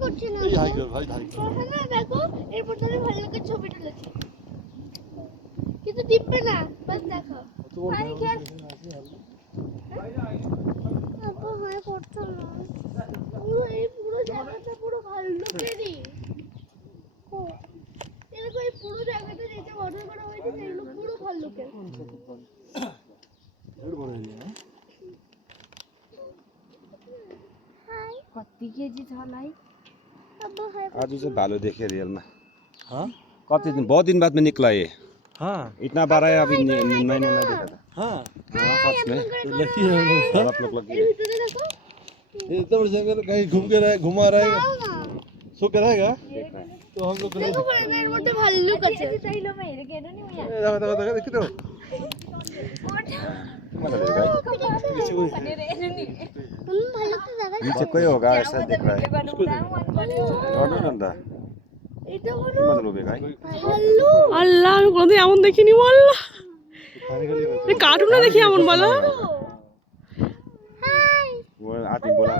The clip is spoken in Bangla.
করছে না এই হাইকে ভাই হাই ওখানে দেখো এরপর ধরে ভাল্লুকের ছবি তুলেছি কিন্তু টিপবে না বাস দেখো পানি খেয়ে আপু হয় করতে না এই পুরো জায়গাটা পুরো ভাল্লুকেরই এরকম এই পুরো জায়গাটা যেটা অর্ডার করা হয়েছে সেগুলো পুরো ভাল্লুকের हाय कति केजी छ लाई अब है आज से भालू देखे रियल में। हाँ कति दिन बहुत दिन बाद में निकला ये। हाँ इतना बड़ा है अभी मैंने ना देखा था। हाँ हाँ, सच में लकी है और आप लोग लगे ये भीतर देखो इतना बड़ा जंगल कहीं घुमा रहेगा सो के रहेगा तो हम लोग देखो बड़ा এর মধ্যে ভাল্লুক আছে চাইলো মে এর কেন নি মিয়া देखो देखो मजा ले भाई। ভাল্লুক তো জায়গা नीचे कोई होगा ऐसा दिख रहा है। और ना এটা হলো मजा लो भाई। ভাল্লুক আল্লাহ আমি কোনোদিন এমন দেখিনি আল্লাহ खाने के लिए কার্টুনে দেখি এমন বলো হাই वो आदमी बोला